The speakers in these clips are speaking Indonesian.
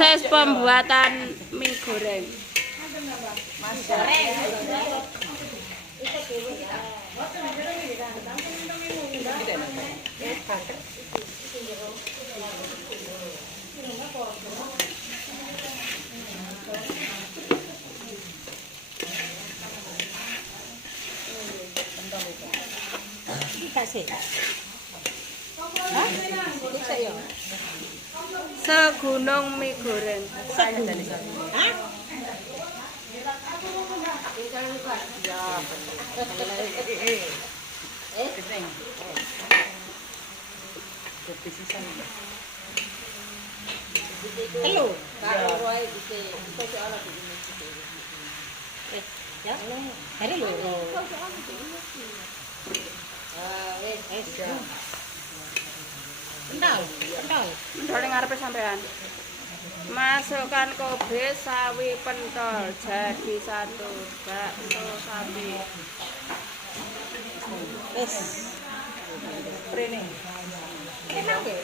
Proses pembuatan mie goreng. Segunung mie goreng. Hah? Telur. Ya, hari loro. Pentol, pentol. Pentol ning ngarepe sampean. Masukkan kobe, sawi, pentol jadi satu. Bakso sapi. Wes. Prene. Enak ke?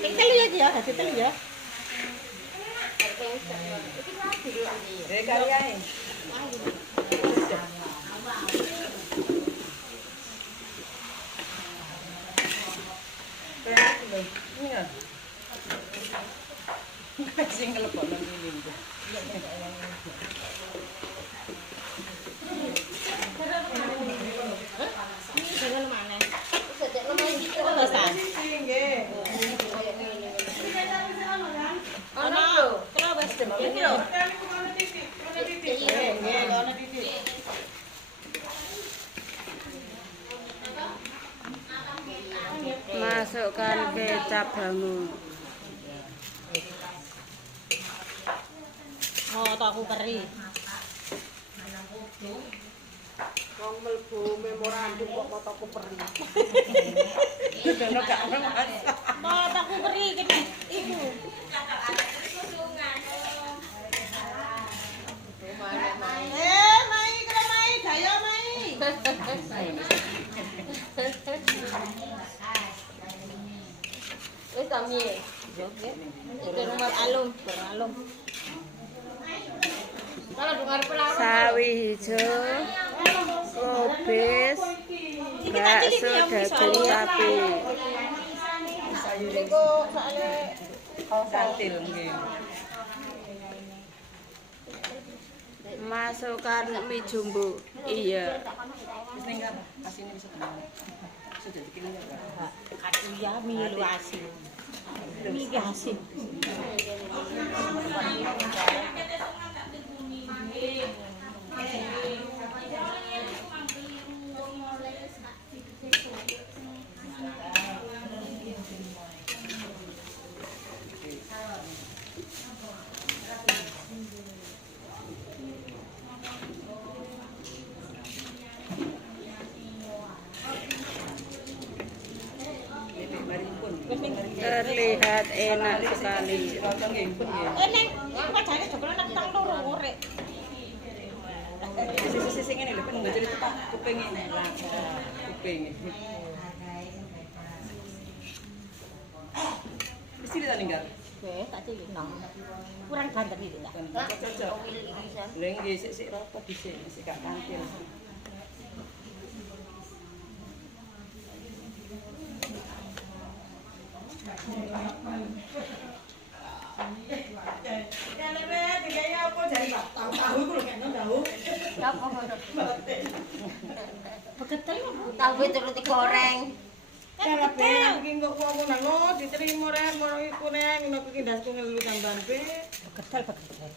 Telu ya dia, hati telu ya. Kali ae. Sing kelepon nang ngene. Jangan mana? Nggih. Ana, kena wes iki lho. Nggih, ana titik. Masukkan kecap bangun. Oh, tahu keri. Wong mlebu memorandum kok fotoku peri. Ono gak ono Mas. Oh, tahu keri kene. Iku. Mai, kena mai, daya mai. Wis kami. Itu rumah alum, alum. Kalau dengar pelawak Sawi hijau, kobis, bakso daging sapi. Iku soalnya kantil nggih. Masukkan mie jumbo. Iya. Wis ning kan asine wis tenan. Sudah bikin ya. Katu ya mie lu asin. Mie ge asin. Terlihat enak sekali. Neng, padane joglo nang tang loro urek. Sisi ngene lho, kan ngajari tepak kuping ini. Kuping. Wis tidak ninggal. Weh, tak cilik nang. Kurang ganteng iki tak. Cocok. Lha nggih sik rokok dhisik, sik gak kantil. Begetel tahu terus digoreng. Cara bener iki kok wong nang diterima rek ngono iku neng ngono iki ndasku ngelu tambahan pe. begetel begetel.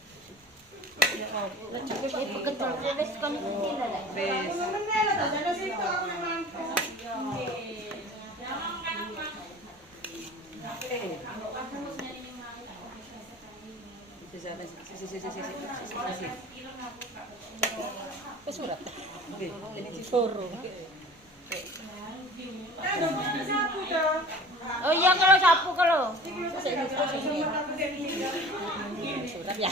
Ya Allah. Itu betul wis kon iki lho. Wis. Wis ora. Oke, ini Soro. Oh iya kalau sapu kalau. Surat ya.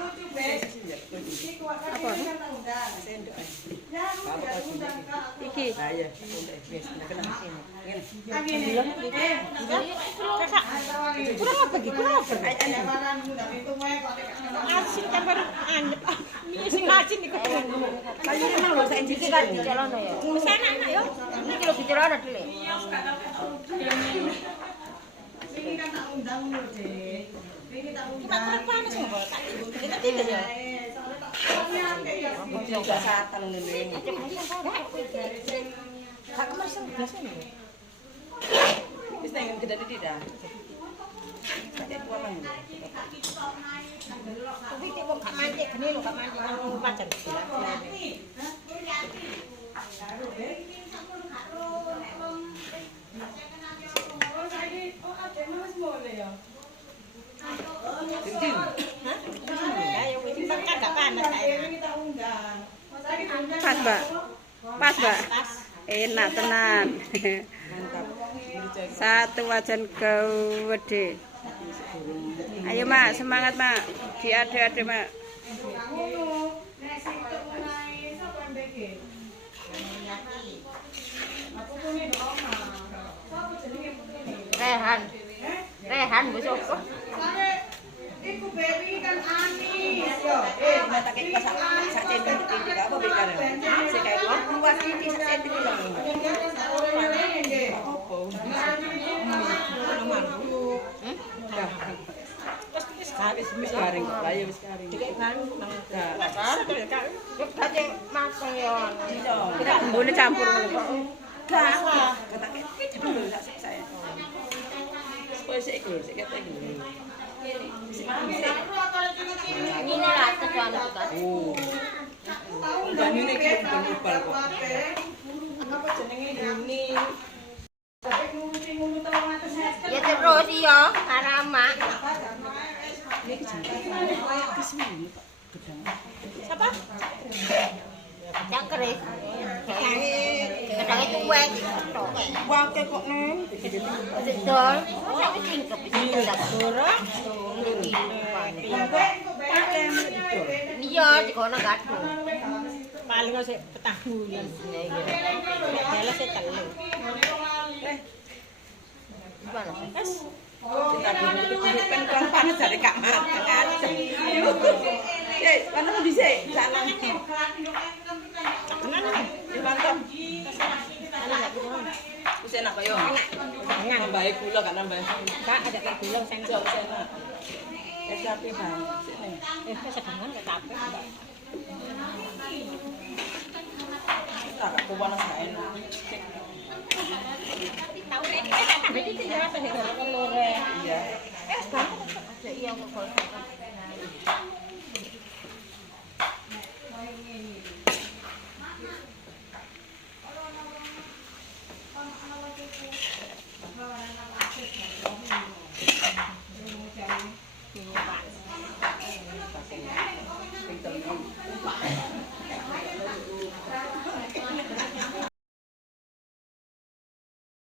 lucu, Bes. ya. Wis kena sini. Ngene. Kurang apa iki? Kurang apa? Ada barang muda itu wae kok Asin kan baru anyep. Mie sing asin iku. kayu nang lho sak Iki kan dicelono ya. Wis enak ya. Iki lho dicelono dile. Ini kan tak undang lho, Dik. Ini tak Cuma undang. kurang panas kok. Kita tidak ya. Juga satan ngene. Kak kemarin biasa nih. Wis nang gede tidak. Nek kuwi mang. Tapi cek wong gak mancik geni lho gak mancik karo pacar. Ya ya wis kan gak panas kae. Pas, Mbak. Pas, Mbak. Enak tenan. Mantap. Satu wajan gede. Ayo, Mak, semangat, Mak. Diade-ade, Mak. Rehan. Rehan wis opo? Iku beri kan anis yo. Nek tak kek sak cendol iki gak apa bekar. Sik kae luas iki sak cendol iki lho. Apa? Wis garing kok. Lah ya wis garing. Dikek kan nang Gak. Dadi mateng yo. Iso. Kita bumbune campur ngono kok. Gak. Tak kek cendol sak saya. Supaya sik iku, sik ketek iki. Ini lah tekan kita. Oh. Banyune iki global kok. Apa jenenge Yuni? Tapi ngurusi ngono to ngatus Ya terus iya karo amak. iki jenenge. Kismin kok gedang. siapa? Cangkrik. Kadang itu kuwe tok. Wake kok Nen. Betul. Sak tingkep iki ndak Dorong. Iya dikono gadho. Paling kok sik petang bulan. Dalah sik telu. Gimana? Wes Kita dulu kan panas dari Kak Mateng kan. Ayo. Mana mau dhisik? Salam. tenan. Mantap. Wis enak kok yo. Jangan. Nambahi gula gak nambahi. Kak ada tak gulung sen. Jok enak. Es kopi Bang. Sini. Sedengan gak capek. Tak panas gak enak. Tahu nek tak tambah iki ya apa sih lore. Iya. Bang. Iya kok.